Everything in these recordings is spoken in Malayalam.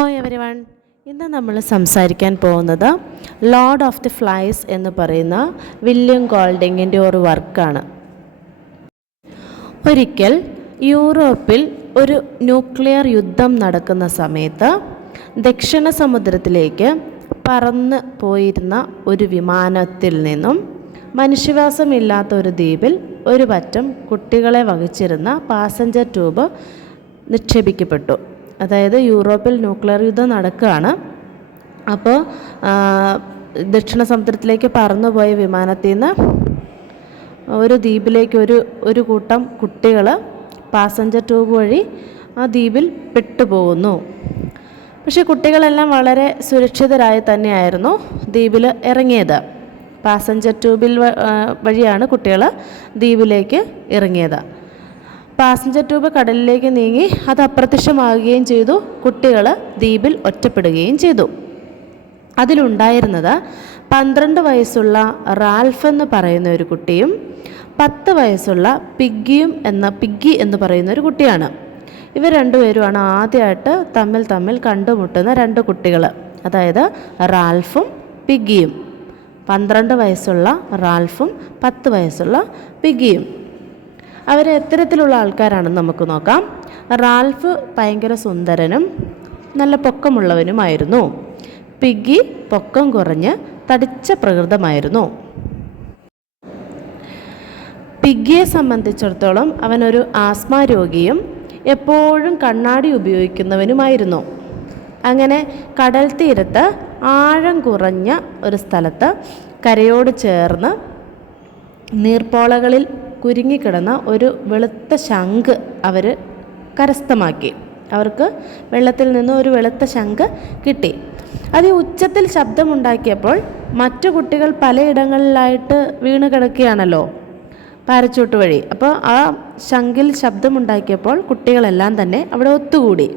ഹലോ എവരിവൺ, ഇന്ന് നമ്മൾ സംസാരിക്കാൻ പോകുന്നത് ലോർഡ് ഓഫ് ദി ഫ്ലൈസ് എന്ന് പറയുന്ന വില്യം ഗോൾഡിങ്ങിൻ്റെ ഒരു വർക്കാണ്. ഒരിക്കൽ യൂറോപ്പിൽ ഒരു ന്യൂക്ലിയർ യുദ്ധം നടക്കുന്ന സമയത്ത് ദക്ഷിണ സമുദ്രത്തിലേക്ക് പറന്ന് പോയിരുന്ന ഒരു വിമാനത്തിൽ നിന്നും മനുഷ്യവാസമില്ലാത്ത ഒരു ദ്വീപിൽ ഒരു പറ്റം കുട്ടികളെ വഹിച്ചിരുന്ന പാസഞ്ചർ ട്യൂബ് നിക്ഷേപിക്കപ്പെട്ടു. അതായത് യൂറോപ്പിൽ ന്യൂക്ലിയർ യുദ്ധം നടക്കുകയാണ്. അപ്പോൾ ദക്ഷിണ സമുദ്രത്തിലേക്ക് പറന്നുപോയ വിമാനത്തിൽ നിന്ന് ഒരു ദ്വീപിലേക്ക് ഒരു കൂട്ടം കുട്ടികൾ പാസഞ്ചർ ട്യൂബ് വഴി ആ ദ്വീപിൽ പെട്ടുപോകുന്നു. പക്ഷേ കുട്ടികളെല്ലാം വളരെ സുരക്ഷിതരായി തന്നെയായിരുന്നു ദ്വീപിൽ ഇറങ്ങിയത്. പാസഞ്ചർ ട്യൂബിൽ വഴിയാണ് കുട്ടികൾ ദ്വീപിലേക്ക് ഇറങ്ങിയത്. പാസഞ്ചർ ട്യൂബ് കടലിലേക്ക് നീങ്ങി അത് അപ്രത്യക്ഷമാകുകയും ചെയ്തു. കുട്ടികൾ ദ്വീപിൽ ഒറ്റപ്പെടുകയും ചെയ്തു. അതിലുണ്ടായിരുന്നത് 12 വയസ്സുള്ള റാൽഫ് എന്ന് പറയുന്ന ഒരു കുട്ടിയും 10 വയസ്സുള്ള പിഗ്ഗി എന്ന് പറയുന്ന ഒരു കുട്ടിയാണ്. ഇവർ രണ്ടുപേരുമാണ് ആദ്യമായിട്ട് തമ്മിൽ കണ്ടുമുട്ടുന്ന രണ്ട് കുട്ടികൾ. അതായത് റാൽഫും പിഗ്ഗിയും. 12 വയസ്സുള്ള റാൽഫും 10 വയസ്സുള്ള പിഗ്ഗിയും. അവർ എത്തരത്തിലുള്ള ആൾക്കാരാണെന്ന് നമുക്ക് നോക്കാം. റാൽഫ് ഭയങ്കര സുന്ദരനും നല്ല പൊക്കമുള്ളവനുമായിരുന്നു. പിഗ്ഗി പൊക്കം കുറഞ്ഞ് തടിച്ച പ്രകൃതമായിരുന്നു. പിഗ്ഗിയെ സംബന്ധിച്ചിടത്തോളം അവനൊരു ആസ്മ രോഗിയും എപ്പോഴും കണ്ണാടി ഉപയോഗിക്കുന്നവനുമായിരുന്നു. അങ്ങനെ കടൽ തീരത്ത് ആഴം കുറഞ്ഞ ഒരു സ്ഥലത്ത് കരയോട് ചേർന്ന് നീർപ്പോളകളിൽ കുരുങ്ങിക്കിടന്ന ഒരു വെളുത്ത ശംഖ് അവർ കരസ്ഥമാക്കി. അവർക്ക് വെള്ളത്തിൽ നിന്ന് ഒരു വെളുത്ത ശംഖ് കിട്ടി. അത് ഉച്ചത്തിൽ ശബ്ദമുണ്ടാക്കിയപ്പോൾ മറ്റു കുട്ടികൾ പലയിടങ്ങളിലായിട്ട് വീണ് കിടക്കുകയാണല്ലോ പാരച്ചൂട്ട് വഴി. അപ്പോൾ ആ ശംഖിൽ ശബ്ദമുണ്ടാക്കിയപ്പോൾ കുട്ടികളെല്ലാം തന്നെ അവിടെ ഒത്തുകൂടി.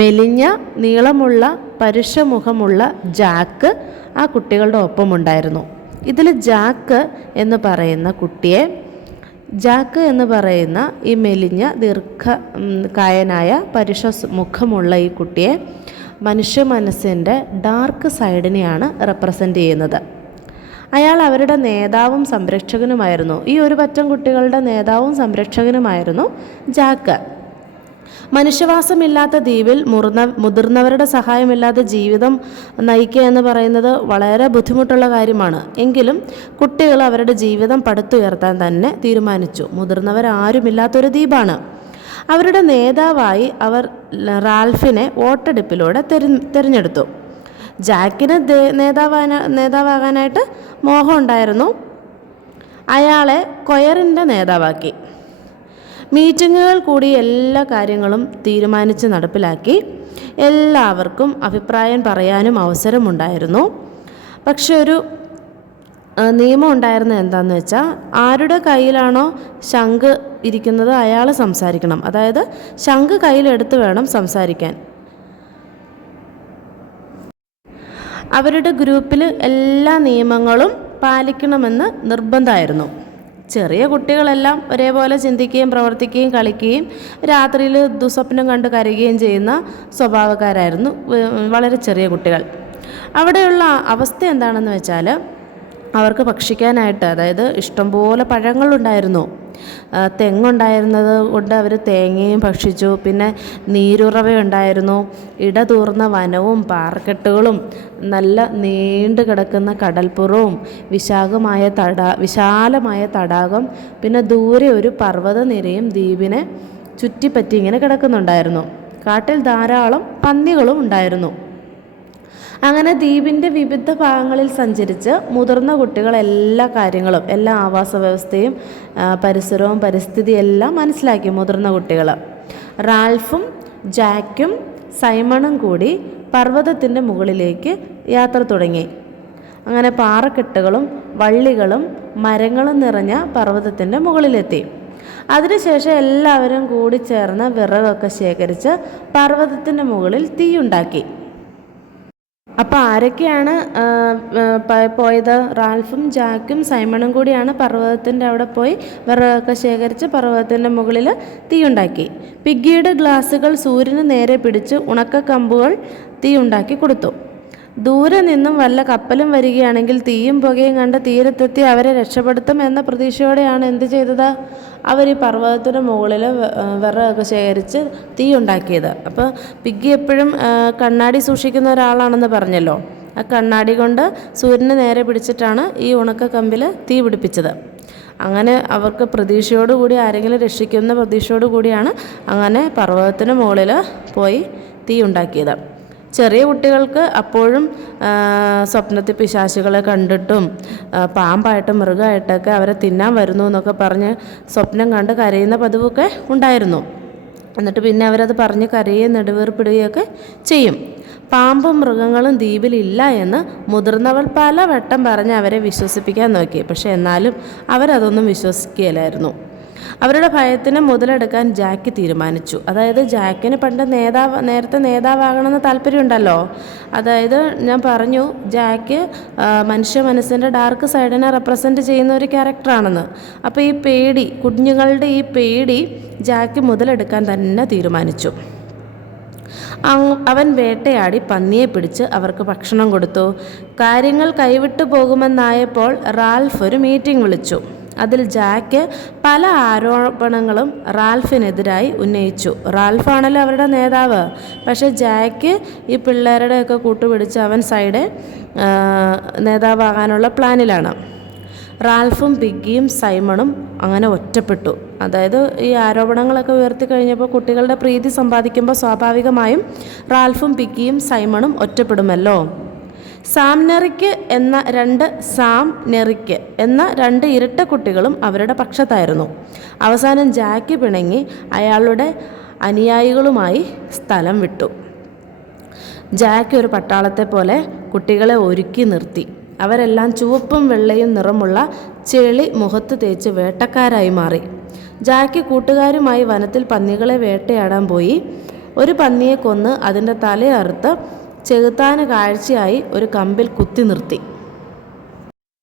മെലിഞ്ഞ നീളമുള്ള പരുഷമുഖമുള്ള ജാക്ക് ആ കുട്ടികളുടെ ഒപ്പമുണ്ടായിരുന്നു. ഇതിൽ ജാക്ക് എന്ന് പറയുന്ന ഈ മെലിഞ്ഞ ദീർഘകായനായ പരുഷ മുഖമുള്ള ഈ കുട്ടിയെ മനുഷ്യ മനസ്സിൻ്റെ ഡാർക്ക് സൈഡിനെയാണ് റെപ്രസെൻ്റ് ചെയ്യുന്നത്. അയാൾ അവരുടെ നേതാവും സംരക്ഷകനുമായിരുന്നു. ഈ ഒരു പറ്റം കുട്ടികളുടെ നേതാവും സംരക്ഷകനുമായിരുന്നു ജാക്ക്. മനുഷ്യവാസമില്ലാത്ത ദ്വീപിൽ മുതിർന്നവരുടെ സഹായമില്ലാതെ ജീവിതം നയിക്കുക എന്ന് പറയുന്നത് വളരെ ബുദ്ധിമുട്ടുള്ള കാര്യമാണ്. എങ്കിലും കുട്ടികൾ അവരുടെ ജീവിതം പടുത്തുയർത്താൻ തന്നെ തീരുമാനിച്ചു. മുതിർന്നവരാരുമില്ലാത്തൊരു ദ്വീപാണ്. അവരുടെ നേതാവായി അവർ റാൽഫിനെ വോട്ടെടുപ്പിലൂടെ തിരഞ്ഞെടുത്തു. ജാക്കിന് നേതാവാകാനായിട്ട് മോഹമുണ്ടായിരുന്നു. അയാളെ കൊയറിൻ്റെ നേതാവാക്കി. മീറ്റിങ്ങുകൾ കൂടി എല്ലാ കാര്യങ്ങളും തീരുമാനിച്ച് നടപ്പിലാക്കി. എല്ലാവർക്കും അഭിപ്രായം പറയാനും അവസരമുണ്ടായിരുന്നു. പക്ഷെ ഒരു നിയമം ഉണ്ടായിരുന്നത് എന്താണെന്ന് വെച്ചാൽ, ആരുടെ കയ്യിലാണോ ശംഖ് ഇരിക്കുന്നത് അയാൾ സംസാരിക്കണം. അതായത് ശംഖ് കയ്യിലെടുത്ത് വേണം സംസാരിക്കാൻ. അവരുടെ ഗ്രൂപ്പിൽ എല്ലാ നിയമങ്ങളും പാലിക്കണമെന്ന് നിർബന്ധമായിരുന്നു. ചെറിയ കുട്ടികളെല്ലാം ഒരേപോലെ ചിന്തിക്കുകയും പ്രവർത്തിക്കുകയും കളിക്കുകയും രാത്രിയിൽ ദുസ്വപ്നം കണ്ട് കരയുകയും ചെയ്യുന്ന സ്വഭാവക്കാരായിരുന്നു വളരെ ചെറിയ കുട്ടികൾ. അവിടെയുള്ള അവസ്ഥ എന്താണെന്ന് വെച്ചാൽ, അവർക്ക് ഭക്ഷിക്കാനായിട്ട്, അതായത് ഇഷ്ടംപോലെ പഴങ്ങളുണ്ടായിരുന്നു. തെങ്ങുണ്ടായിരുന്നത് കൊണ്ട് അവർ തേങ്ങയും ഭക്ഷിച്ചു. പിന്നെ നീരുറവയുണ്ടായിരുന്നു. ഇടതൂർന്ന വനവും പാറക്കെട്ടുകളും നല്ല നീണ്ടു കിടക്കുന്ന കടൽപ്പുറവും വിശാലമായ തടാകം, പിന്നെ ദൂരെ ഒരു പർവ്വതനിരയും ദ്വീപിനെ ചുറ്റിപ്പറ്റി ഇങ്ങനെ കിടക്കുന്നുണ്ടായിരുന്നു. കാട്ടിൽ ധാരാളം പന്നികളും ഉണ്ടായിരുന്നു. അങ്ങനെ ദ്വീപിൻ്റെ വിവിധ ഭാഗങ്ങളിൽ സഞ്ചരിച്ച് മുതിർന്ന കുട്ടികൾ എല്ലാ കാര്യങ്ങളും, എല്ലാ ആവാസ വ്യവസ്ഥയും പരിസരവും പരിസ്ഥിതിയും എല്ലാം മനസ്സിലാക്കി. മുതിർന്ന കുട്ടികൾ റാൽഫും ജാക്കും സൈമണും കൂടി പർവ്വതത്തിൻ്റെ മുകളിലേക്ക് യാത്ര തുടങ്ങി. അങ്ങനെ പാറക്കെട്ടുകളും വള്ളികളും മരങ്ങളും നിറഞ്ഞ പർവ്വതത്തിൻ്റെ മുകളിലെത്തി. അതിനുശേഷം എല്ലാവരും കൂടി ചേർന്ന് വിറകൊക്കെ ശേഖരിച്ച് പർവ്വതത്തിൻ്റെ മുകളിൽ തീയുണ്ടാക്കി. അപ്പോൾ ആരൊക്കെയാണ് പോയത്? റാൽഫും ജാക്കും സൈമണും കൂടിയാണ് പർവ്വതത്തിൻ്റെ അവിടെ പോയി വിറകൊക്കെ ശേഖരിച്ച് പർവ്വതത്തിൻ്റെ മുകളിൽ തീയുണ്ടാക്കി. പിഗ്ഗിയുടെ ഗ്ലാസുകൾ സൂര്യന് നേരെ പിടിച്ച് ഉണക്കക്കമ്പുകൾ തീയുണ്ടാക്കി കൊടുത്തു. ദൂരെ നിന്നും വല്ല കപ്പലും വരികയാണെങ്കിൽ തീയും പുകയും കണ്ട് തീരത്തെത്തി അവരെ രക്ഷപ്പെടുത്തും എന്ന പ്രതീക്ഷയോടെയാണ് എന്ത് ചെയ്തത്? അവർ ഈ പർവ്വതത്തിന് മുകളിൽ വിറകൊക്കെ ശേഖരിച്ച് തീ ഉണ്ടാക്കിയത്. അപ്പോൾ പിഗ്ഗി എപ്പോഴും കണ്ണാടി സൂക്ഷിക്കുന്ന ഒരാളാണെന്ന് പറഞ്ഞല്ലോ. ആ കണ്ണാടി കൊണ്ട് സൂര്യന് നേരെ പിടിച്ചിട്ടാണ് ഈ ഉണക്കക്കമ്പിൽ തീ പിടിപ്പിച്ചത്. അങ്ങനെ അവർക്ക് പ്രതീക്ഷയോടുകൂടി ആരെങ്കിലും രക്ഷിക്കുന്ന പ്രതീക്ഷയോടു കൂടിയാണ് അങ്ങനെ പർവ്വതത്തിന് മുകളിൽ പോയി തീ ഉണ്ടാക്കിയത്. ചെറിയ കുട്ടികൾക്ക് അപ്പോഴും സ്വപ്നത്തിൽ പിശാചുകളെ കണ്ടിട്ടും പാമ്പായിട്ടും മൃഗമായിട്ടൊക്കെ അവരെ തിന്നാൻ വരുന്നു എന്നൊക്കെ പറഞ്ഞ് സ്വപ്നം കണ്ട് കരയുന്ന പതിവൊക്കെ ഉണ്ടായിരുന്നു. എന്നിട്ട് പിന്നെ അവരത് പറഞ്ഞ് കരയുകയും നെടുവീർപ്പിടുകയൊക്കെ ചെയ്യും. പാമ്പും മൃഗങ്ങളും ദ്വീപിലില്ല എന്ന് മുതിർന്നവൾ പല വട്ടം പറഞ്ഞ് അവരെ വിശ്വസിപ്പിക്കാൻ നോക്കി. പക്ഷെ എന്നാലും അവരതൊന്നും വിശ്വസിക്കുകയില്ലായിരുന്നു. അവരുടെ ഭയത്തിന് മുതലെടുക്കാൻ ജാക്ക് തീരുമാനിച്ചു. അതായത് ജാക്കിന് പണ്ട് നേരത്തെ നേതാവാകണമെന്ന് താല്പര്യമുണ്ടല്ലോ. അതായത് ഞാൻ പറഞ്ഞു ജാക്ക് മനുഷ്യ മനസ്സിൻ്റെ ഡാർക്ക് സൈഡിനെ റെപ്രസെൻറ്റ് ചെയ്യുന്ന ഒരു ക്യാരക്ടറാണെന്ന്. അപ്പോൾ ഈ പേടി, കുഞ്ഞുങ്ങളുടെ ഈ പേടി ജാക്ക് മുതലെടുക്കാൻ തന്നെ തീരുമാനിച്ചു. അവൻ വേട്ടയാടി പന്നിയെ പിടിച്ച് അവർക്ക് ഭക്ഷണം കൊടുത്തു. കാര്യങ്ങൾ കൈവിട്ടു പോകുമെന്നായപ്പോൾ റാൽഫ് ഒരു മീറ്റിംഗ് വിളിച്ചു. അതിൽ ജാക്ക് പല ആരോപണങ്ങളും റാൽഫിനെതിരായി ഉന്നയിച്ചു. റാൽഫാണല്ലോ അവരുടെ നേതാവ്. പക്ഷേ ജാക്ക് ഈ പിള്ളേരുടെയൊക്കെ കൂട്ടുപിടിച്ച് അവൻ സൈഡ് നേതാവാകാനുള്ള പ്ലാനിലാണ്. റാൽഫും പിഗ്ഗിയും സൈമണും അങ്ങനെ ഒറ്റപ്പെട്ടു. അതായത് ഈ ആരോപണങ്ങളൊക്കെ ഉയർത്തി കഴിഞ്ഞപ്പോൾ കുട്ടികളുടെ പ്രീതി സമ്പാദിക്കുമ്പോൾ സ്വാഭാവികമായും റാൽഫും പിഗ്ഗിയും സൈമണും ഒറ്റപ്പെടുമല്ലോ. സാം നെറിക്ക് എന്ന രണ്ട് ഇരട്ട കുട്ടികളും അവരുടെ പക്ഷത്തായിരുന്നു. അവസാനം ജാക്ക് പിണങ്ങി അയാളുടെ അനുയായികളുമായി സ്ഥലം വിട്ടു. ജാക്ക് ഒരു പട്ടാളത്തെ പോലെ കുട്ടികളെ ഒരുക്കി നിർത്തി. അവരെല്ലാം ചുവപ്പും വെള്ളയും നിറമുള്ള ചെളി മുഖത്ത് തേച്ച് വേട്ടക്കാരായി മാറി. ജാക്ക് കൂട്ടുകാരുമായി വനത്തിൽ പന്നികളെ വേട്ടയാടാൻ പോയി. ഒരു പന്നിയെ കൊന്ന് അതിൻ്റെ തലയറുത്ത് ചെകുത്താന് കാഴ്ചയായി ഒരു കമ്പിൽ കുത്തി നിർത്തി.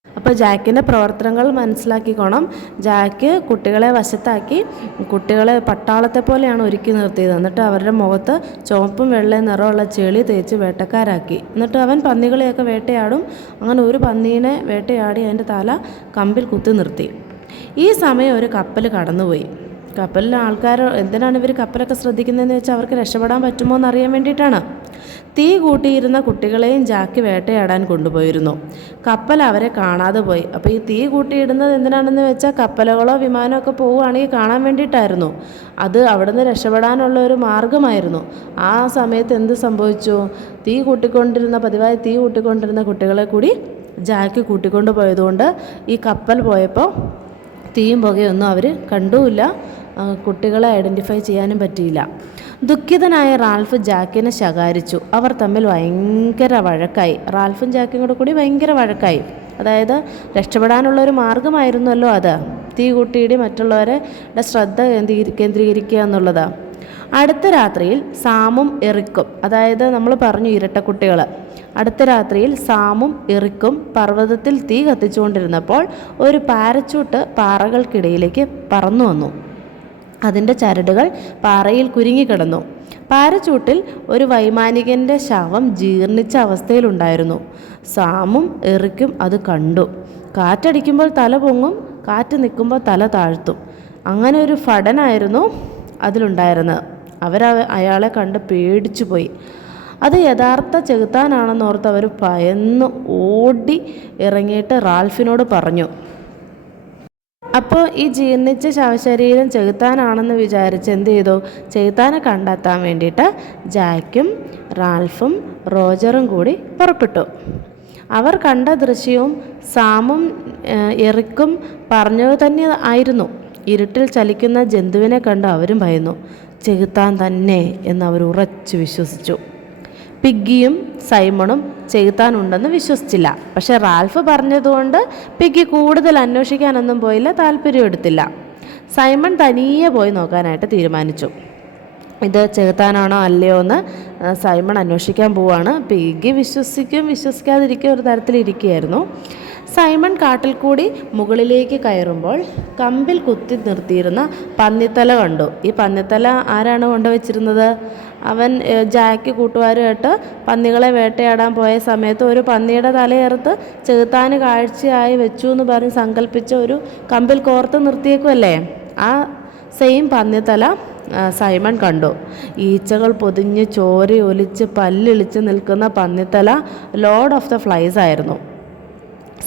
അപ്പോൾ ജാക്കിൻ്റെ പ്രവർത്തനങ്ങൾ മനസ്സിലാക്കിക്കോണം. ജാക്ക് കുട്ടികളെ വശത്താക്കി കുട്ടികളെ പട്ടാളത്തെ പോലെയാണ് ഒരുക്കി നിർത്തിയത്. എന്നിട്ട് അവരുടെ മുഖത്ത് ചുവപ്പും വെള്ളയും നിറമുള്ള ചെളി തേച്ച് വേട്ടക്കാരാക്കി. എന്നിട്ട് അവൻ പന്നികളെയൊക്കെ വേട്ടയാടും. അങ്ങനെ ഒരു പന്നീനെ വേട്ടയാടി അതിൻ്റെ തല കമ്പിൽ കുത്തി നിർത്തി. ഈ സമയം ഒരു കപ്പൽ കടന്നുപോയി. കപ്പലിലെ ആൾക്കാർ എന്തിനാണ് ഇവർ കപ്പലൊക്കെ ശ്രദ്ധിക്കുന്നതെന്ന് വെച്ചാൽ അവർക്ക് രക്ഷപ്പെടാൻ പറ്റുമോ എന്നറിയാൻ വേണ്ടിയിട്ടാണ്. തീ കൂട്ടിയിരുന്ന കുട്ടികളെയും ജാക്ക് വേട്ടയാടാൻ കൊണ്ടുപോയിരുന്നു. കപ്പൽ അവരെ കാണാതെ പോയി. അപ്പോൾ ഈ തീ കൂട്ടിയിടുന്നത് എന്തിനാണെന്ന് വെച്ചാൽ കപ്പലുകളോ വിമാനമോ ഒക്കെ പോവുകയാണെങ്കിൽ കാണാൻ വേണ്ടിയിട്ടായിരുന്നു. അത് അവിടുന്ന് രക്ഷപ്പെടാനുള്ള ഒരു മാർഗമായിരുന്നു. ആ സമയത്ത് എന്ത് സംഭവിച്ചു? പതിവായി തീ കൂട്ടിക്കൊണ്ടിരുന്ന കുട്ടികളെ കൂടി ജാക്ക് കൂട്ടിക്കൊണ്ട് പോയതുകൊണ്ട് ഈ കപ്പൽ പോയപ്പോൾ തീയും പുകയൊന്നും അവർ കണ്ടുമില്ല. കുട്ടികളെ ഐഡൻറ്റിഫൈ ചെയ്യാനും പറ്റിയില്ല. ദുഃഖിതനായ റാൽഫ് ജാക്കിനെ ശകാരിച്ചു. അവർ തമ്മിൽ ഭയങ്കര വഴക്കായി. റാൽഫും ജാക്കും കൂടി ഭയങ്കര വഴക്കായി. അതായത് രക്ഷപ്പെടാനുള്ള ഒരു മാർഗമായിരുന്നല്ലോ അത്. തീ കൂട്ടിയിടി മറ്റുള്ളവരുടെ ശ്രദ്ധ കേന്ദ്രീകരിക്കുക എന്നുള്ളത്. അടുത്ത രാത്രിയിൽ സാമും എറിക്കും, അതായത് നമ്മൾ പറഞ്ഞു ഇരട്ടക്കുട്ടികൾ, അടുത്ത രാത്രിയിൽ സാമും എറിക്കും പർവ്വതത്തിൽ തീ കത്തിച്ചുകൊണ്ടിരുന്നപ്പോൾ ഒരു പാരച്യൂട്ട് പാറകൾക്കിടയിലേക്ക് പറന്നു വന്നു. അതിൻ്റെ ചരടുകൾ പാറയിൽ കുരുങ്ങിക്കിടന്നു. പാരച്ചൂട്ടിൽ ഒരു വൈമാനികൻ്റെ ശവം ജീർണിച്ച അവസ്ഥയിലുണ്ടായിരുന്നു. സാമും എറിക്കും അത് കണ്ടു. കാറ്റടിക്കുമ്പോൾ തല പൊങ്ങും, കാറ്റ് നിൽക്കുമ്പോൾ തല താഴ്ത്തും. അങ്ങനെ ഒരു ഫടനായിരുന്നു അതിലുണ്ടായിരുന്നത്. അയാളെ കണ്ട് പേടിച്ചു പോയി. അത് യഥാർത്ഥ ചെകുത്താനാണെന്നോർത്ത് അവർ ഭയന്ന് ഓടി ഇറങ്ങിയിട്ട് റാൽഫിനോട് പറഞ്ഞു. അപ്പോൾ ഈ ജീർണിച്ച ശവശരീരം ചെകുത്താനാണെന്ന് വിചാരിച്ച് എന്ത് ചെയ്തു? ചെകുത്താനെ കണ്ടെത്താൻ വേണ്ടിയിട്ട് ജാക്കും റാൽഫും റോജറും കൂടി പുറപ്പെട്ടു. അവർ കണ്ട ദൃശ്യവും സാമും എറിക്കും പറഞ്ഞത് തന്നെ ആയിരുന്നു. ഇരുട്ടിൽ ചലിക്കുന്ന ജന്തുവിനെ കണ്ട് അവരും ഭയന്നു. ചെകുത്താൻ തന്നെ എന്നവർ ഉറച്ചു വിശ്വസിച്ചു. പിഗ്ഗിയും സൈമണും ചെകുത്താനുണ്ടെന്ന് വിശ്വസിച്ചില്ല. പക്ഷെ റാൽഫ് പറഞ്ഞതുകൊണ്ട് പിഗ്ഗി കൂടുതൽ അന്വേഷിക്കാനൊന്നും പോയില്ല, താല്പര്യം എടുത്തില്ല. സൈമൺ തനിയെ പോയി നോക്കാനായിട്ട് തീരുമാനിച്ചു. ഇത് ചെകുത്താനാണോ അല്ലയോ എന്ന് സൈമൺ അന്വേഷിക്കാൻ പോവുകയാണ്. പിഗ്ഗി വിശ്വസിക്കാതിരിക്കുക ഒരു തരത്തിലിരിക്കുകയായിരുന്നു. സൈമൺ കാട്ടിൽ കൂടി മുകളിലേക്ക് കയറുമ്പോൾ കമ്പിൽ കുത്തി നിർത്തിയിരുന്ന പന്നിത്തല കണ്ടു. ഈ പന്നിത്തല ആരാണ് കൊണ്ടുവച്ചിരുന്നത്? അവൻ ജാക്ക് കൂട്ടുകാരുമായിട്ട് പന്നികളെ വേട്ടയാടാൻ പോയ സമയത്ത് ഒരു പന്നിയുടെ തലയേർത്ത് ചെകുത്താന് കാഴ്ചയായി വെച്ചു എന്ന് പറഞ്ഞ് സങ്കല്പിച്ച ഒരു കമ്പിൽ കോർത്ത് നിർത്തിയേക്കുമല്ലേ, ആ സെയിം പന്നിത്തല സൈമൺ കണ്ടു. ഈച്ചകൾ പൊതിഞ്ഞ് ചോര ഒലിച്ച് പല്ലിളിച്ച് നിൽക്കുന്ന പന്നിത്തല ലോർഡ് ഓഫ് ദ ഫ്ലൈസ് ആയിരുന്നു.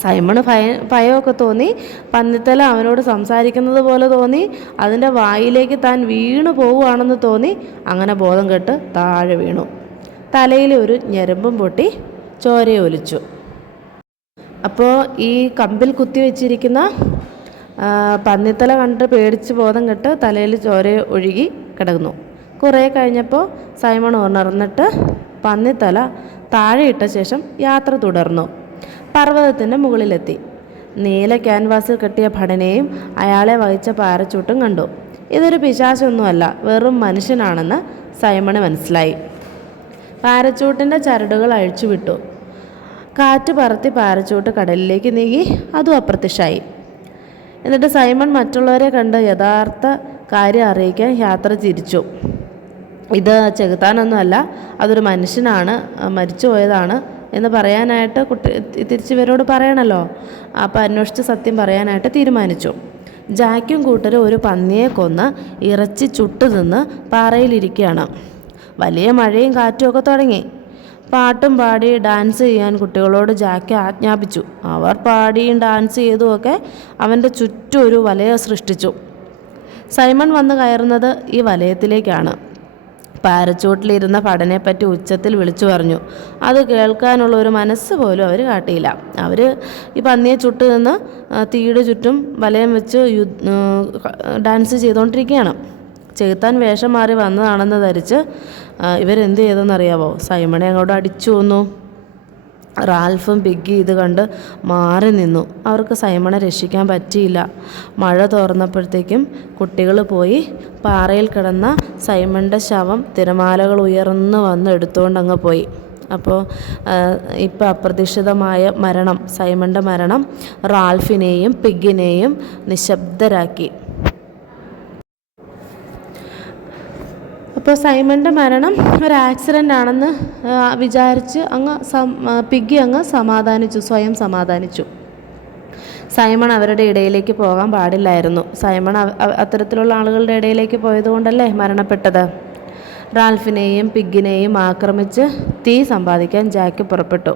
സൈമണ് ഭയമൊക്കെ തോന്നി. പന്നിത്തല അവനോട് സംസാരിക്കുന്നത് പോലെ തോന്നി. അതിൻ്റെ വായിലേക്ക് താൻ വീണു പോവുകയാണെന്ന് തോന്നി. അങ്ങനെ ബോധം കെട്ട് താഴെ വീണു. തലയിൽ ഒരു ഞരമ്പും പൊട്ടി ചോരയൊലിച്ചു. അപ്പോൾ ഈ കമ്പിൽ കുത്തി വെച്ചിരിക്കുന്ന പന്നിത്തല കണ്ട് പേടിച്ച് ബോധം കെട്ട് തലയിൽ ചോര ഒഴുകി കിടന്നു. കുറേ കഴിഞ്ഞപ്പോൾ സൈമൺ ഉണർന്നിട്ട് പന്നിത്തല താഴെ ഇട്ട ശേഷം യാത്ര തുടർന്നു. പർവ്വതത്തിൻ്റെ മുകളിലെത്തി. നീല ക്യാൻവാസിൽ കെട്ടിയ ഭടനെയും അയാളെ വഹിച്ച പാരച്ചൂട്ടും കണ്ടു. ഇതൊരു പിശാചൊന്നുമല്ല, വെറും മനുഷ്യനാണെന്ന് സൈമണ് മനസ്സിലായി. പാരച്ചൂട്ടിൻ്റെ ചരടുകൾ അഴിച്ചുവിട്ടു. കാറ്റ് പറത്തി പാരച്ചൂട്ട് കടലിലേക്ക് നീങ്ങി. അതും അപ്രത്യക്ഷമായി. എന്നിട്ട് സൈമൺ മറ്റുള്ളവരെ കണ്ട് യഥാർത്ഥ കാര്യം അറിയിക്കാൻ യാത്ര തിരിച്ചു. ഇത് ചെകുത്താനൊന്നുമല്ല, അതൊരു മനുഷ്യനാണ്, മരിച്ചു പോയതാണ് എന്ന് പറയാനായിട്ട് തിരിച്ച് ഇവരോട് പറയണമല്ലോ. അപ്പോൾ അന്വേഷിച്ച് സത്യം പറയാനായിട്ട് തീരുമാനിച്ചു. ജാക്കും കൂട്ടരും ഒരു പന്നിയെ കൊന്ന് ഇറച്ചി ചുട്ടു തിന്ന് പാറയിലിരിക്കുകയാണ്. വലിയ മഴയും കാറ്റും ഒക്കെ തുടങ്ങി. പാട്ടും പാടി ഡാൻസ് ചെയ്യാൻ കുട്ടികളോട് ജാക്ക് ആജ്ഞാപിച്ചു. അവർ പാടിയും ഡാൻസ് ചെയ്തുമൊക്കെ അവൻ്റെ ചുറ്റും ഒരു വലയം സൃഷ്ടിച്ചു. സൈമൺ വന്ന് കയറുന്നത് ഈ വലയത്തിലേക്കാണ്. പാരച്ചൂട്ടിലിരുന്ന ഭടനെപ്പറ്റി ഉച്ചത്തിൽ വിളിച്ചു പറഞ്ഞു. അത് കേൾക്കാനുള്ള ഒരു മനസ്സ് പോലും അവർ കാട്ടിയില്ല. അവർ ഈ പന്നിയെ ചുട്ടു നിന്ന് തീയുടെ ചുറ്റും വലയം വെച്ച് ഡാൻസ് ചെയ്തുകൊണ്ടിരിക്കുകയാണ്. ചെകുത്താൻ വേഷം മാറി വന്നതാണെന്ന് ധരിച്ച് ഇവരെന്ത് ചെയ്തെന്നറിയാവോ? സൈമണെ അങ്ങോട്ട് അടിച്ചു കൊന്നു. റാൽഫും പിഗ്ഗി ഇത് കണ്ട് മാറി നിന്നു. അവർക്ക് സൈമണെ രക്ഷിക്കാൻ പറ്റിയില്ല. മഴ തോർന്നപ്പോഴത്തേക്കും കുട്ടികൾ പോയി പാറയിൽ കിടന്ന സൈമണിൻ്റെ ശവം തിരമാലകൾ ഉയർന്നു വന്ന് എടുത്തുകൊണ്ടങ്ങ് പോയി. അപ്പോൾ ഇപ്പോൾ അപ്രതീക്ഷിതമായ മരണം, സൈമണിൻ്റെ മരണം റാൽഫിനെയും പിഗ്ഗിനെയും നിശബ്ദരാക്കി. അപ്പോൾ സൈമണിൻ്റെ മരണം ഒരു ആക്സിഡൻ്റ് ആണെന്ന് വിചാരിച്ച് പിഗ്ഗി സ്വയം സമാധാനിച്ചു. സൈമൺ അവരുടെ ഇടയിലേക്ക് പോകാൻ പാടില്ലായിരുന്നു. സൈമൺ അത്തരത്തിലുള്ള ആളുകളുടെ ഇടയിലേക്ക് പോയതുകൊണ്ടല്ലേ മരണപ്പെട്ടത്. റാൽഫിനെയും പിഗ്ഗിനെയും ആക്രമിച്ച് തീ സമ്പാദിക്കാൻ ജാക്ക് പുറപ്പെട്ടു.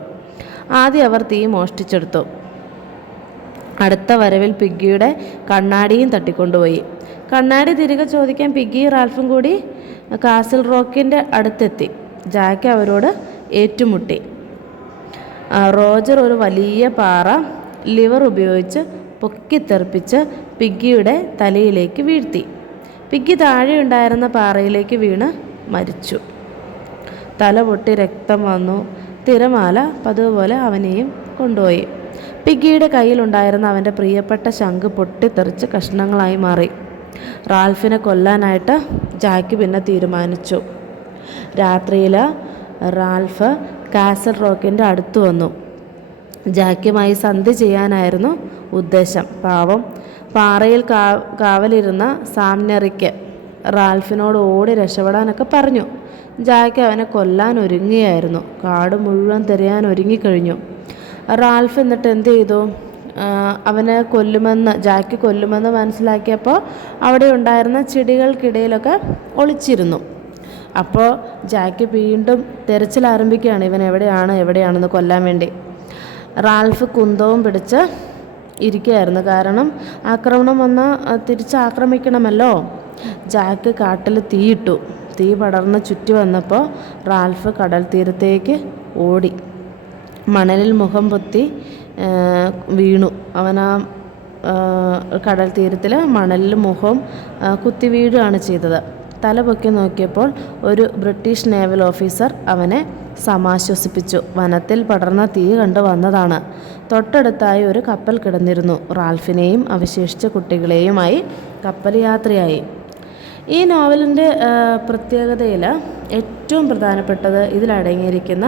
ആദ്യം അവർ തീ മോഷ്ടിച്ചെടുത്തു. അടുത്ത വരവിൽ പിഗ്ഗിയുടെ കണ്ണാടിയും തട്ടിക്കൊണ്ടുപോയി. കണ്ണാടി തിരികെ ചോദിക്കാൻ പിഗ്ഗിയും റാൽഫും കൂടി കാസിൽ റോക്കിൻ്റെ അടുത്തെത്തി. ജാക്ക് അവരോട് ഏറ്റുമുട്ടി. റോജർ ഒരു വലിയ പാറ ലിവർ ഉപയോഗിച്ച് പൊക്കിത്തെറിപ്പിച്ച് പിഗ്ഗിയുടെ തലയിലേക്ക് വീഴ്ത്തി. പിഗ്ഗി താഴെയുണ്ടായിരുന്ന പാറയിലേക്ക് വീണ് മരിച്ചു. തല പൊട്ടി രക്തം വന്നു. തിരമാല പതുപോലെ അവനെയും കൊണ്ടുപോയി. പിഗ്ഗിയുടെ കയ്യിലുണ്ടായിരുന്ന അവൻ്റെ പ്രിയപ്പെട്ട ശംഖ് പൊട്ടിത്തെറിച്ച് കഷ്ണങ്ങളായി മാറി. റാൽഫിനെ കൊല്ലാനായിട്ട് ജാക്ക് പിന്നെ തീരുമാനിച്ചു. രാത്രിയിൽ റാൽഫ് കാസൽ റോക്കിൻ്റെ അടുത്ത് വന്നു. ജാക്കുമായി സന്ധി ചെയ്യാനായിരുന്നു ഉദ്ദേശം. പാവം പാറയിൽ കാവലിരുന്ന സാംനറിക്ക് റാൽഫിനോട് ഓടി രക്ഷപ്പെടാനൊക്കെ പറഞ്ഞു. ജാക്ക് അവനെ കൊല്ലാൻ ഒരുങ്ങുകയായിരുന്നു. കാട് മുഴുവൻ തിരയാൻ ഒരുങ്ങിക്കഴിഞ്ഞു. റാൽഫ് എന്നിട്ട് എന്ത് ചെയ്തു? ജാക്ക് കൊല്ലുമെന്ന് മനസ്സിലാക്കിയപ്പോൾ അവിടെ ഉണ്ടായിരുന്ന ചെടികൾക്കിടയിലൊക്കെ ഒളിച്ചിരുന്നു. അപ്പോൾ ജാക്ക് വീണ്ടും തിരച്ചിൽ ആരംഭിക്കുകയാണ്. ഇവൻ എവിടെയാണെന്ന് കൊല്ലാൻ വേണ്ടി. റാൽഫ് കുന്തവും പിടിച്ച് ഇരിക്കുകയായിരുന്നു. കാരണം ആക്രമണം വന്നാൽ തിരിച്ചാക്രമിക്കണമല്ലോ. ജാക്ക് കാട്ടിൽ തീയിട്ടു. തീ പടർന്ന് ചുറ്റി വന്നപ്പോൾ റാൽഫ് കടൽ തീരത്തേക്ക് ഓടി. മണലിൽ മുഖം പൊത്തി വീണു. അവൻ കടൽ തീരത്തിൽ മണലിൽ മുഖം കുത്തി വീഴുകയാണ് ചെയ്തത്. തല പൊക്കി നോക്കിയപ്പോൾ ഒരു ബ്രിട്ടീഷ് നേവൽ ഓഫീസർ അവനെ സമാശ്വസിപ്പിച്ചു. വനത്തിൽ പടർന്ന തീ കണ്ടു വന്നതാണ്. തൊട്ടടുത്തായി ഒരു കപ്പൽ കിടന്നിരുന്നു. റാൽഫിനെയും അവശേഷിച്ച കുട്ടികളെയുമായി കപ്പൽ യാത്രയായി. ഈ നോവലിൻ്റെ പ്രത്യേകതയിൽ ഏറ്റവും പ്രധാനപ്പെട്ടത് ഇതിലടങ്ങിയിരിക്കുന്ന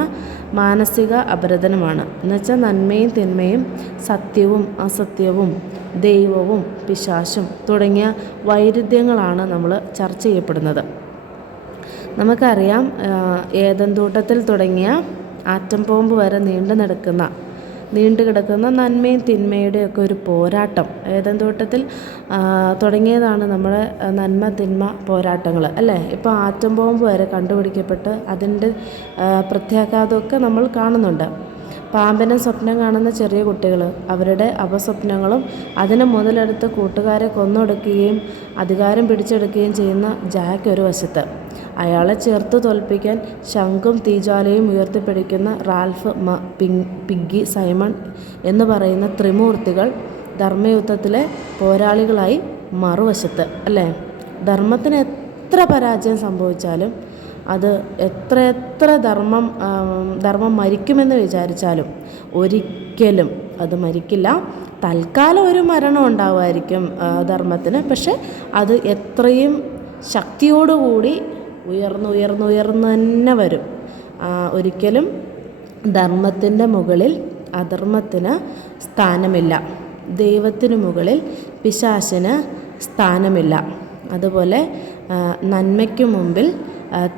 മാനസിക അപരദനമാണ്. എന്നുവെച്ചാൽ നന്മയും തിന്മയും, സത്യവും അസത്യവും, ദൈവവും പിശാചും തുടങ്ങിയ വൈരുദ്ധ്യങ്ങളാണ് നമ്മൾ ചർച്ച ചെയ്യപ്പെടുന്നത്. നമുക്കറിയാം, ഏദൻ തോട്ടത്തിൽ തുടങ്ങിയ ആറ്റം ബോംബ് വരെ നീണ്ടു കിടക്കുന്ന നന്മയും തിന്മയുടെയൊക്കെ ഒരു പോരാട്ടം. ഏദൻ തോട്ടത്തിൽ തുടങ്ങിയതാണ് നമ്മുടെ നന്മ തിന്മ പോരാട്ടങ്ങൾ, അല്ലേ? ഇപ്പോൾ ആറ്റം ബോംബ് വരെ കണ്ടുപിടിക്കപ്പെട്ട് അതിൻ്റെ പ്രത്യാഘാതമൊക്കെ നമ്മൾ കാണുന്നുണ്ട്. പാമ്പിനെ സ്വപ്നം കാണുന്ന ചെറിയ കുട്ടികൾ, അവരുടെ അപസ്വപ്നങ്ങളും അതിനെ മുതലെടുത്ത് കൂട്ടുകാരെ കൊന്നൊടുക്കുകയും അധികാരം പിടിച്ചെടുക്കുകയും ചെയ്യുന്ന ജാക്ക് ഒരു വശത്ത്, അയാളെ ചേർത്ത് തോൽപ്പിക്കാൻ ശംഖും തീജ്വാലയും ഉയർത്തിപ്പിടിക്കുന്ന റാൽഫ്, പിഗ്ഗി, സൈമൺ എന്ന് പറയുന്ന ത്രിമൂർത്തികൾ ധർമ്മയുദ്ധത്തിലെ പോരാളികളായി മറുവശത്ത്, അല്ലേ? ധർമ്മത്തിന് എത്ര പരാജയം സംഭവിച്ചാലും, അത് എത്ര ധർമ്മം മരിക്കുമെന്ന് വിചാരിച്ചാലും ഒരിക്കലും അത് മരിക്കില്ല. തൽക്കാലം ഒരു മരണം ഉണ്ടാവുമായിരിക്കും ധർമ്മത്തിന്, പക്ഷെ അത് എത്രയും ശക്തിയോടുകൂടി ഉയർന്ന് തന്നെ വരും. ഒരിക്കലും ധർമ്മത്തിൻ്റെ മുകളിൽ അധർമ്മത്തിന് സ്ഥാനമില്ല, ദൈവത്തിനു മുകളിൽ പിശാചിന് സ്ഥാനമില്ല. അതുപോലെ നന്മയ്ക്കു മുമ്പിൽ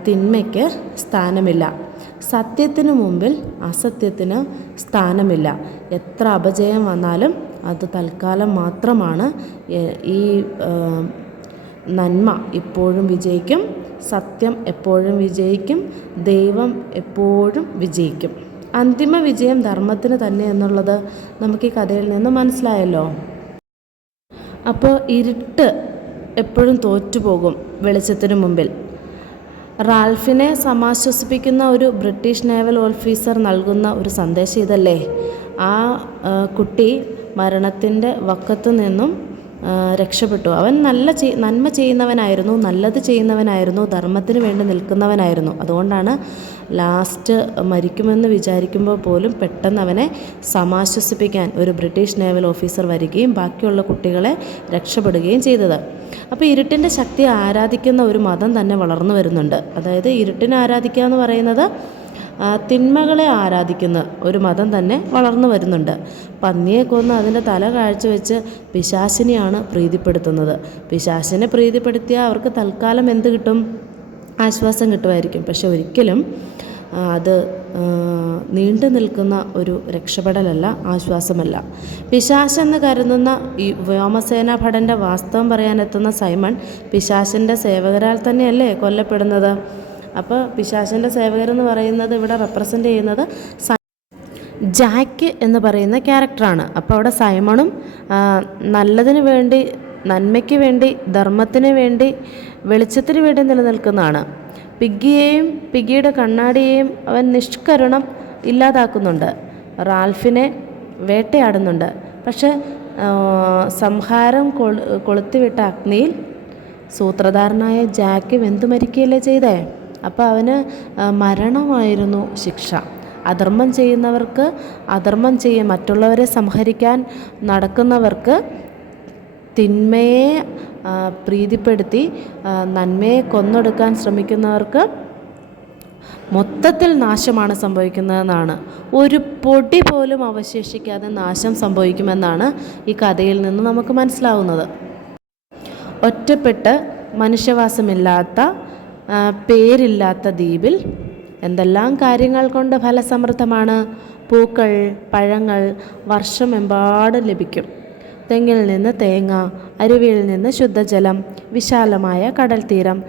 തിന്മയ്ക്ക് സ്ഥാനമില്ല, സത്യത്തിനു മുമ്പിൽ അസത്യത്തിന് സ്ഥാനമില്ല. എത്ര അപജയം വന്നാലും അത് തൽക്കാലം മാത്രമാണ്. ഈ നന്മ എപ്പോഴും വിജയിക്കും, സത്യം എപ്പോഴും വിജയിക്കും, ദൈവം എപ്പോഴും വിജയിക്കും. അന്തിമ വിജയം ധർമ്മത്തിന് തന്നെ എന്നുള്ളത് നമുക്ക് ഈ കഥയിൽ നിന്ന് മനസ്സിലായല്ലോ. അപ്പോൾ ഇരുട്ട് എപ്പോഴും തോറ്റുപോകും വെളിച്ചത്തിനു മുമ്പിൽ. റാൽഫിനെ സമാശ്വസിപ്പിക്കുന്ന ഒരു ബ്രിട്ടീഷ് നേവൽ ഓഫീസർ നൽകുന്ന ഒരു സന്ദേശം ഇതല്ലേ? ആ കുട്ടി മരണത്തിൻ്റെ വക്കത്തു നിന്നും രക്ഷപ്പെട്ടു. അവൻ നന്മ ചെയ്യുന്നവനായിരുന്നു, നല്ലത് ചെയ്യുന്നവനായിരുന്നു, ധർമ്മത്തിന് വേണ്ടി നിൽക്കുന്നവനായിരുന്നു. അതുകൊണ്ടാണ് ലാസ്റ്റ് മരിക്കുമെന്ന് വിചാരിക്കുമ്പോൾ പോലും പെട്ടെന്ന് അവനെ സമാശ്വസിപ്പിക്കാൻ ഒരു ബ്രിട്ടീഷ് നേവൽ ഓഫീസർ വരികയും ബാക്കിയുള്ള കുട്ടികളെ രക്ഷപ്പെടുകയും ചെയ്തത്. അപ്പോൾ ഇരുട്ടിൻ്റെ ശക്തി ആരാധിക്കുന്ന ഒരു മതം തന്നെ വളർന്നു വരുന്നുണ്ട്. അതായത് ഇരുട്ടിനെ ആരാധിക്കുക എന്ന് പറയുന്നത് തിന്മകളെ ആരാധിക്കുന്ന ഒരു മതം തന്നെ വളർന്നു വരുന്നുണ്ട്. പന്നിയെ കൊന്ന് അതിൻ്റെ തല കാഴ്ചവെച്ച് പിശാചിനെയാണ് പ്രീതിപ്പെടുത്തുന്നത്. പിശാചിനെ പ്രീതിപ്പെടുത്തിയാൽ അവർക്ക് തൽക്കാലം എന്ത് കിട്ടും? ആശ്വാസം കിട്ടുമായിരിക്കും. പക്ഷെ ഒരിക്കലും അത് നീണ്ടു നിൽക്കുന്ന ഒരു രക്ഷപ്പെടലല്ല, ആശ്വാസമല്ല. പിശാചെന്ന് കരുതുന്ന ഈ വ്യോമസേനാ ഭടൻ്റെ വാസ്തവം പറയാനെത്തുന്ന സൈമൺ പിശാചിൻ്റെ സേവകരാൽ തന്നെയല്ലേ കൊല്ലപ്പെടുന്നത്? അപ്പോൾ പിശാചിൻ്റെ സേവകരെന്ന് പറയുന്നത് ഇവിടെ റെപ്രസെൻ്റ് ചെയ്യുന്നത് ജാക്ക് എന്ന് പറയുന്ന ക്യാരക്ടറാണ്. അപ്പോൾ അവിടെ സൈമണും നല്ലതിന് വേണ്ടി, നന്മയ്ക്ക് വേണ്ടി, ധർമ്മത്തിന് വേണ്ടി, വെളിച്ചത്തിന് വേണ്ടി നിലനിൽക്കുന്നതാണ്. പിഗ്ഗിയുടെ കണ്ണാടിയെയും അവൻ നിഷ്കരുണം ഇല്ലാതാക്കുന്നുണ്ട്. റാൽഫിനെ വേട്ടയാടുന്നുണ്ട്. പക്ഷെ സംഹാരം കൊളുത്തിവിട്ട അഗ്നിയിൽ സൂത്രധാരനായ ജാക്ക് വെന്തു മരിക്കുകയല്ലേ ചെയ്തേ? അപ്പോൾ അവന് മരണമായിരുന്നു ശിക്ഷ. അധർമ്മം ചെയ്യുന്നവർക്ക് അധർമ്മം മറ്റുള്ളവരെ സംഹരിക്കാൻ നടക്കുന്നവർക്ക്, തിന്മയെ പ്രീതിപ്പെടുത്തി നന്മയെ കൊന്നൊടുക്കാൻ ശ്രമിക്കുന്നവർക്ക് മൊത്തത്തിൽ നാശമാണ് സംഭവിക്കുന്നതെന്നാണ്. ഒരു പൊടി പോലും അവശേഷിക്കാതെ നാശം സംഭവിക്കുമെന്നാണ് ഈ കഥയിൽ നിന്ന് നമുക്ക് മനസ്സിലാവുന്നത്. ഒറ്റപ്പെട്ട് മനുഷ്യവാസമില്ലാത്ത, പേരില്ലാത്ത ദ്വീപിൽ എന്തെല്ലാം കാര്യങ്ങൾ കൊണ്ട് ഫലസമൃദ്ധമാണ്. പൂക്കൾ, പഴങ്ങൾ വർഷമെമ്പാടും ലഭിക്കും. തെങ്ങിൽ നിന്ന് തേങ്ങ, അരുവിയിൽ നിന്ന് ശുദ്ധജലം, വിശാലമായ കടൽ തീരം,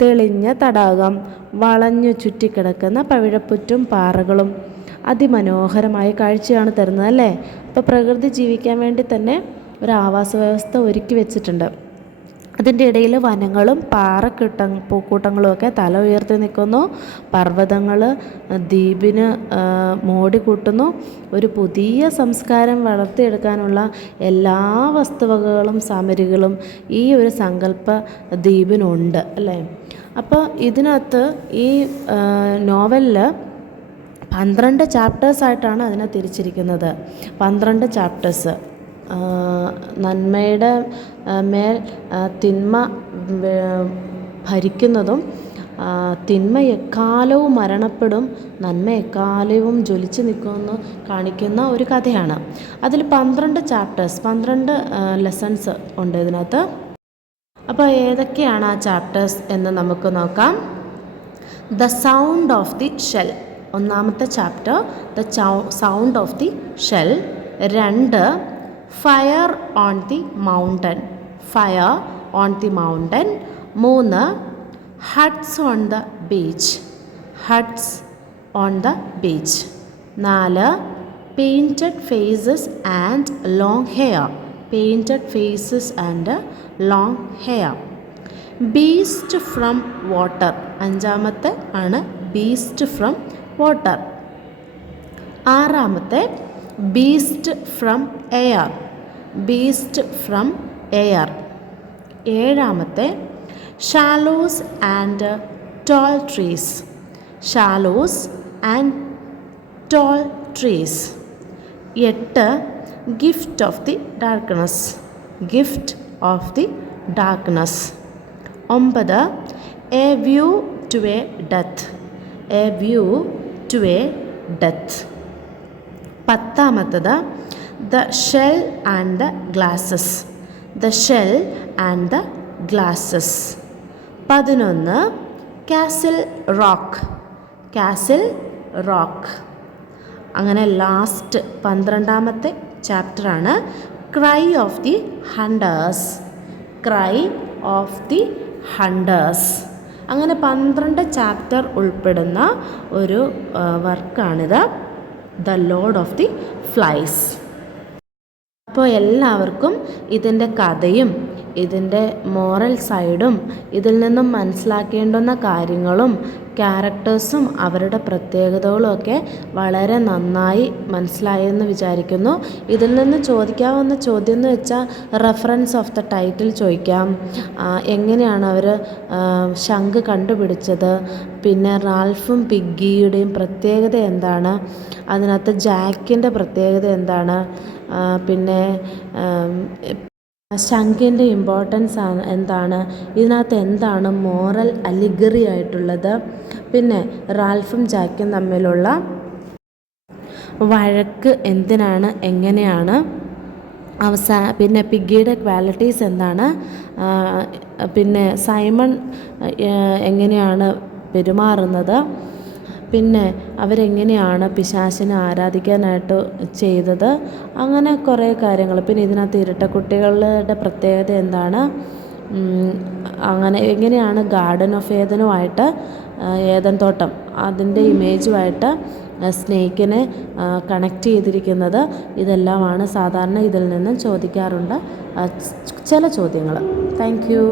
തെളിഞ്ഞ തടാകം, വളഞ്ഞു ചുറ്റിക്കിടക്കുന്ന പവിഴപ്പുറ്റും പാറകളും അതിമനോഹരമായ കാഴ്ചയാണ് തരുന്നത്, അല്ലേ? അപ്പോൾ പ്രകൃതി ജീവിക്കാൻ വേണ്ടി തന്നെ ഒരു ആവാസ വ്യവസ്ഥ ഒരുക്കി വെച്ചിട്ടുണ്ട്. അതിൻ്റെ ഇടയിൽ വനങ്ങളും പൂക്കൂട്ടങ്ങളും ഒക്കെ തല ഉയർത്തി നിൽക്കുന്നു. പർവ്വതങ്ങൾ ദ്വീപിന് മോടി കൂട്ടുന്നു. ഒരു പുതിയ സംസ്കാരം വളർത്തിയെടുക്കാനുള്ള എല്ലാ വസ്തുവകകളും സാമഗ്രികളും ഈ ഒരു സങ്കല്പ ദ്വീപിനുണ്ട്, അല്ലേ? അപ്പോൾ ഇതിനകത്ത് ഈ നോവലിൽ 12 ചാപ്റ്റേഴ്സായിട്ടാണ് അതിനെ തിരിച്ചിരിക്കുന്നത്. 12 ചാപ്റ്റേഴ്സ്. നന്മയുടെ മേൽ തിന്മ ഭരിക്കുന്നതും തിന്മ എക്കാലവും മരണപ്പെടും, നന്മ എക്കാലവും ജ്വലിച്ച് നിൽക്കുമെന്ന് കാണിക്കുന്ന ഒരു കഥയാണ്. അതിൽ 12 ചാപ്റ്റേഴ്സ്, 12 ലെസൺസ് ഉണ്ട് ഇതിനകത്ത്. അപ്പോൾ ഏതൊക്കെയാണ് ആ ചാപ്റ്റേഴ്സ് എന്ന് നമുക്ക് നോക്കാം. The sound of the shell, ഒന്നാമത്തെ chapter the sound of the shell. 2 fire on the mountain, fire on the mountain. 3 huts on the beach, huts on the beach. 4 painted faces and long hair, painted faces and long hair. Beast from water, അഞ്ചാമത്തെ ആണ് beast from water. 6 beast from air, beast from air. 7 shallows and tall trees, shallows and tall trees. 8 gift of the darkness, gift of the darkness. 9 a view to a death, a view to a death. 10 the shell and the glasses, the shell and the glasses. 11 castle rock, castle rock. അങ്ങനെ ലാസ്റ്റ് 12ാമത്തെ ചാപ്റ്ററാണ് cry of the hunters, cry of the hunters. അങ്ങനെ 12 ചാപ്റ്റർ ഉൾപ്പെടുന്ന ഒരു വർക്കാണിത്, the lord of the flies. അപ്പോൾ എല്ലാവർക്കും ഇതിൻ്റെ കഥയും ഇതിൻ്റെ മോറൽ സൈഡും ഇതിൽ നിന്നും മനസ്സിലാക്കേണ്ടുന്ന കാര്യങ്ങളും ക്യാരക്ടേഴ്സും അവരുടെ പ്രത്യേകതകളും ഒക്കെ വളരെ നന്നായി മനസ്സിലായെന്ന് വിചാരിക്കുന്നു. ഇതിൽ നിന്ന് ചോദിക്കാവുന്ന ചോദ്യം എന്ന് വെച്ചാൽ റെഫറൻസ് ഓഫ് ദ ടൈറ്റിൽ ചോദിക്കാം, എങ്ങനെയാണ് അവർ ശംഖ് കണ്ടുപിടിച്ചത്, പിന്നെ റാൽഫും പിഗ്ഗിയുടെയും പ്രത്യേകത എന്താണ്, അതിനകത്ത് ജാക്കിൻ്റെ പ്രത്യേകത എന്താണ്, പിന്നെ ശംഖിൻ്റെ ഇമ്പോർട്ടൻസ് എന്താണ്, ഇതിനകത്ത് എന്താണ് മോറൽ അലിഗറി ആയിട്ടുള്ളത്, പിന്നെ റാൽഫും ജാക്കും തമ്മിലുള്ള വഴക്ക് എന്തിനാണ്, എങ്ങനെയാണ്, പിന്നെ പിഗ്ഗിയുടെ ക്വാളിറ്റീസ് എന്താണ്, പിന്നെ സൈമൺ എങ്ങനെയാണ് പെരുമാറുന്നത്, പിന്നെ അവരെങ്ങനെയാണ് പിശാചിനെ ആരാധിക്കാനായിട്ട് ചെയ്തത്, അങ്ങനെ കുറേ കാര്യങ്ങൾ. പിന്നെ ഇതിനകത്ത് ഇരട്ടക്കുട്ടികളുടെ പ്രത്യേകത എന്താണ്, അങ്ങനെ എങ്ങനെയാണ് ഗാർഡൻ ഓഫ് ഏദനുമായിട്ട്, ഏദൻ തോട്ടം അതിൻ്റെ ഇമേജുമായിട്ട് സ്നേക്കിനെ കണക്ട് ചെയ്തിരിക്കുന്നത്, ഇതെല്ലാമാണ് സാധാരണ ഇതിൽ നിന്നും ചോദിക്കാറുണ്ട് ചില ചോദ്യങ്ങൾ. Thank you.